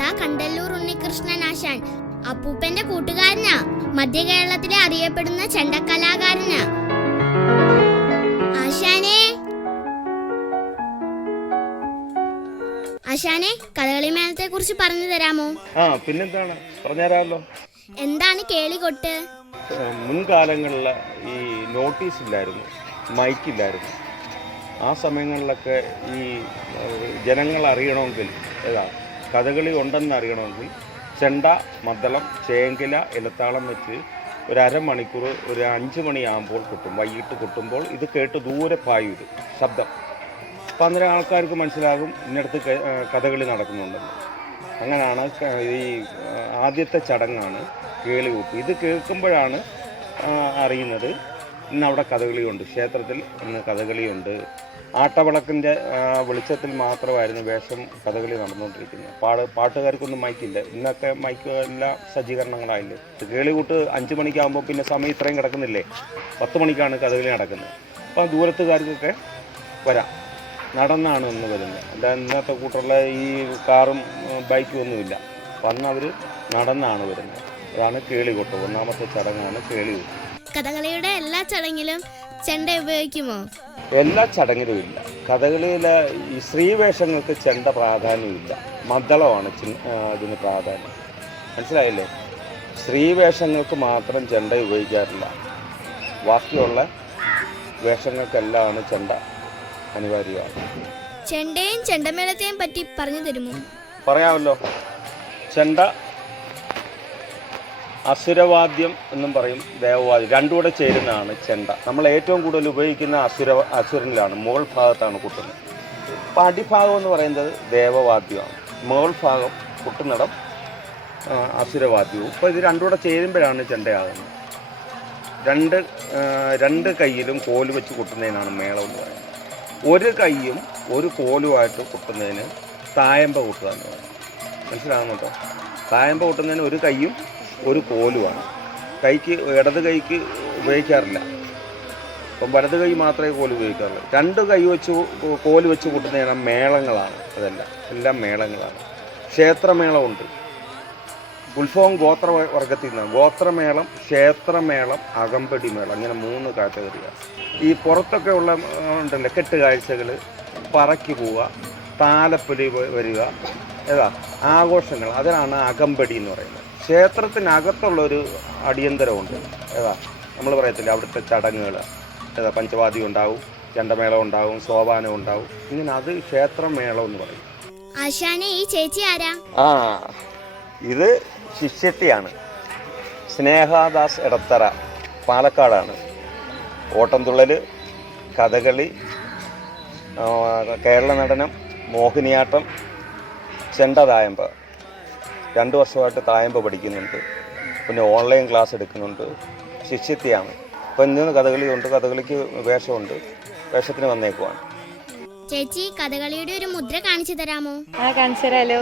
ദാ കണ്ടല്ലൂർ ഉണ്ണികൃഷ്ണൻ ആശാൻ അപ്പൂപ്പന്റെ കൂട്ടുകാരനാ. മധ്യ കേരളത്തിലെ അറിയപ്പെടുന്ന ചെണ്ടക്കലാകാരനാ. ആശാനെ, കഥകളി മേളത്തെ കുറിച്ച് പറഞ്ഞു തരാമോ? പിന്നെന്താണ്, പറഞ്ഞുതരാമല്ലോ. എന്താണ് കേളികൊട്ട്? മുൻകാലങ്ങളിൽ ഈ നോട്ടീസ് ഇല്ലായിരുന്നു, മൈക്കില്ലായിരുന്നു. ആ സമയങ്ങളിലൊക്കെ ഈ ജനങ്ങൾ അറിയണമെങ്കിൽ, കഥകളി ഉണ്ടെന്ന് അറിയണമെങ്കിൽ ചെണ്ട, മദ്ദളം, ചേങ്കില, ഇലത്താളം വെച്ച് ഒരു അരമണിക്കൂർ, ഒരു 5 മണിയാകുമ്പോൾ കൊട്ടും. വൈകിട്ട് കൊട്ടുമ്പോൾ ഇത് കേട്ട് ദൂരെ പായും, ഇത് ശബ്ദം. അപ്പം അന്നേരം ആൾക്കാർക്ക് മനസ്സിലാകും ഇന്നടത്ത് കഥകളി നടക്കുന്നുണ്ടെന്ന്. അങ്ങനെയാണ് ഈ ആദ്യത്തെ ചടങ്ങാണ് കേളികൂട്ട്. ഇത് കേൾക്കുമ്പോഴാണ് അറിയുന്നത് ഇന്ന് അവിടെ കഥകളിയുണ്ട്, ക്ഷേത്രത്തിൽ ഇന്ന് കഥകളിയുണ്ട്. ആട്ടവിളക്കിൻ്റെ വെളിച്ചത്തിൽ മാത്രമായിരുന്നു വേഷം കഥകളി നടന്നുകൊണ്ടിരിക്കുന്നത്. പാട്ടുകാർക്കൊന്നും മൈക്കില്ല. ഇന്നൊക്കെ മൈക്ക് എല്ലാ സജ്ജീകരണങ്ങളായില്ലേ. കേളികൂട്ട് 5 മണിക്കാകുമ്പോൾ പിന്നെ സമയം ഇത്രയും കിടക്കുന്നില്ലേ, 10 മണിക്കാണ് കഥകളി നടക്കുന്നത്. അപ്പോൾ ദൂരത്തുകാർക്കൊക്കെ വരാം. നടന്നാണ് ഇന്ന് വരുന്നത്. അല്ല ഇന്നത്തെ കൂട്ടുള്ള ഈ കാറും ബൈക്കും ഒന്നുമില്ല. വന്നവർ നടന്നാണ് വരുന്നത്. അതാണ് കേളികൊട്ട്. ഒന്നാമത്തെ ചടങ്ങാണ് കേളികൊട്ട്. കഥകളിയുടെ എല്ലാ ചടങ്ങിലും ചെണ്ട ഉപയോഗിക്കുമോ? എല്ലാ ചടങ്ങിലും ഇല്ല. കഥകളിയിലെ ഈ സ്ത്രീവേഷങ്ങൾക്ക് ചെണ്ട പ്രാധാന്യമില്ല, മദ്ദളമാണ് ഇതിന് പ്രാധാന്യം. മനസ്സിലായില്ലേ? സ്ത്രീവേഷങ്ങൾക്ക് മാത്രം ചെണ്ട ഉപയോഗിക്കാറില്ല. ബാക്കിയുള്ള വേഷങ്ങൾക്കെല്ലാം ചെണ്ട അനിവാര്യമാണ്. ചെണ്ടയും ചെണ്ടമേളത്തെയും പറ്റി പറഞ്ഞു തരുമോ? പറയാമല്ലോ. ചെണ്ട അസുരവാദ്യം എന്നും പറയും, ദേവവാദ്യം, രണ്ടും കൂടെ ചേരുന്നതാണ് ചെണ്ട. നമ്മൾ ഏറ്റവും കൂടുതൽ ഉപയോഗിക്കുന്ന അസുരനിലാണ്, മുകൾ ഭാഗത്താണ് കൊട്ടുന്നത്. അപ്പോൾ അടിഭാഗം എന്ന് പറയുന്നത് ദേവവാദ്യമാണ്, മുകൾ ഭാഗം കൊട്ടുന്നിടം അസുരവാദ്യവും. ഇപ്പോൾ ഇത് രണ്ടും കൂടെ ചേരുമ്പോഴാണ് ചെണ്ടയാകുന്നത്. രണ്ട് കൈയിലും കോല് വെച്ച് കൊട്ടുന്നതിനാണ് മേളം എന്ന് പറയുന്നത്. ഒരു കൈയും ഒരു കോലുമായിട്ട് കൊട്ടുന്നതിന് തായമ്പ കൊട്ടുക എന്ന് പറയും. മനസ്സിലാകുന്നുണ്ടോ? തായമ്പ കൊട്ടുന്നതിന് ഒരു കൈയും ഒരു കോലുമാണ്. ഇടത് കൈക്ക് ഉപയോഗിക്കാറില്ല. അപ്പം വലത് കൈ മാത്രമേ കോല് ഉപയോഗിക്കാറുള്ളൂ. 2 കൈ വെച്ച് കോല് വെച്ച് കൊട്ടുന്നതിന് മേളങ്ങളാണ്. എല്ലാം മേളങ്ങളാണ്. ക്ഷേത്രമേളമുണ്ട്. ഉത്സവം ഗോത്രവർഗത്തിൽ നിന്നാണ്. ഗോത്രമേളം, ക്ഷേത്രമേളം, അകമ്പടി മേളം, അങ്ങനെ 3 കാറ്റഗറിയാണ്. ഈ പുറത്തൊക്കെ ഉള്ള ഉണ്ടല്ലോ കെട്ടുകാഴ്ചകൾ, പറക്കി പോവുക, താലപ്പൊലി വരിക, ആഘോഷങ്ങൾ, അതിനാണ് അകമ്പടി എന്ന് പറയുന്നത്. ക്ഷേത്രത്തിനകത്തുള്ളൊരു അടിയന്തരമുണ്ട്. നമ്മൾ പറയത്തില്ല അവിടുത്തെ ചടങ്ങുകൾ, പഞ്ചവാദ്യം ഉണ്ടാവും, ചെണ്ടമേളം ഉണ്ടാവും, സോപാനം ഉണ്ടാവും, ഇങ്ങനെ അത് ക്ഷേത്രമേളം എന്ന് പറയും. ആശാനെ, ഈ ചേച്ചി ആരാ? ഇത് ശിഷ്യത്തിയാണ്. സ്നേഹാദാസ് എടത്തറ, പാലക്കാടാണ്. ഓട്ടംതുള്ളൽ, കഥകളി, കേരള നടനം, മോഹിനിയാട്ടം, ചെണ്ട, തായമ്പ. 2 വർഷമായിട്ട് തായമ്പ പഠിക്കുന്നുണ്ട്. പിന്നെ ഓൺലൈൻ ക്ലാസ് എടുക്കുന്നുണ്ട്. ശിഷ്യത്തിയാണ്. ഇപ്പം ഇന്ന് കഥകളിയുണ്ട്, കഥകളിക്ക് വേഷമുണ്ട്, വേഷത്തിന് വന്നേക്കുവാണ്. ചേച്ചി, കഥകളിയുടെ ഒരു മുദ്ര കാണിച്ചു തരാമോ? കാണിച്ചു തരാലോ.